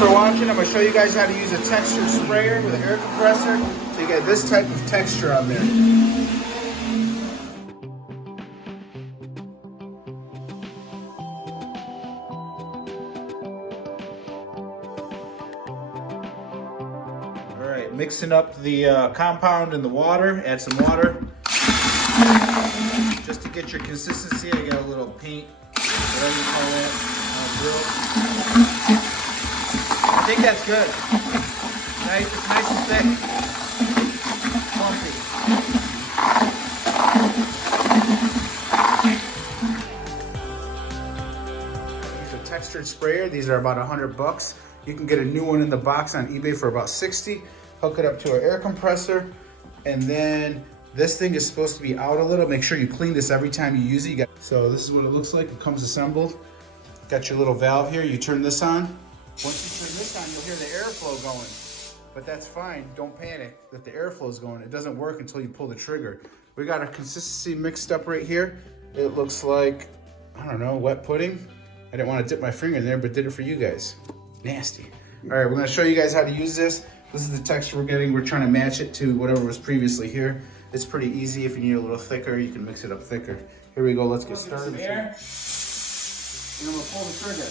for watching. I'm going to show you guys how to use a textured sprayer with an air compressor so you get this type of texture on there. All right, mixing up the compound and the water. Add some water. Just to get your consistency, I got a little paint, whatever you call that, drill. I think that's good. Nice, it's nice and thick. Clumpy. These are textured sprayer. These are about $100. You can get a new one in the box on eBay for about 60. Hook it up to an air compressor, and then this thing is supposed to be out a little. Make sure you clean this every time you use it. So this is what it looks like. It comes assembled. Got your little valve here. You turn this on. Once you turn this on, you'll hear the airflow going. But that's fine. Don't panic that the airflow is going. It doesn't work until you pull the trigger. We got our consistency mixed up right here. It looks like, I don't know, wet pudding. I didn't want to dip my finger in there, but did it for you guys. Nasty. All right, we're going to show you guys how to use this. This is the texture we're getting. We're trying to match it to whatever was previously here. It's pretty easy. If you need a little thicker, you can mix it up thicker. Here we go. Let's get started. Air. And I'm going to pull the trigger.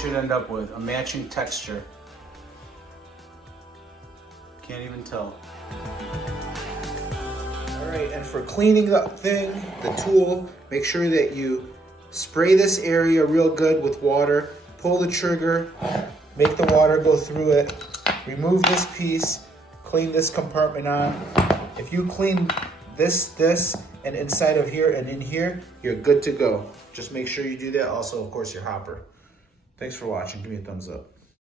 Should end up with a matching texture. Can't even tell. All right, and for cleaning the thing, the tool, make sure that you spray this area real good with water, pull the trigger, make the water go through it, remove this piece, clean this compartment on. If you clean this, and inside of here and in here, you're good to go. Just make sure you do that. Also, of course, your hopper. Thanks for watching. Give me a thumbs up.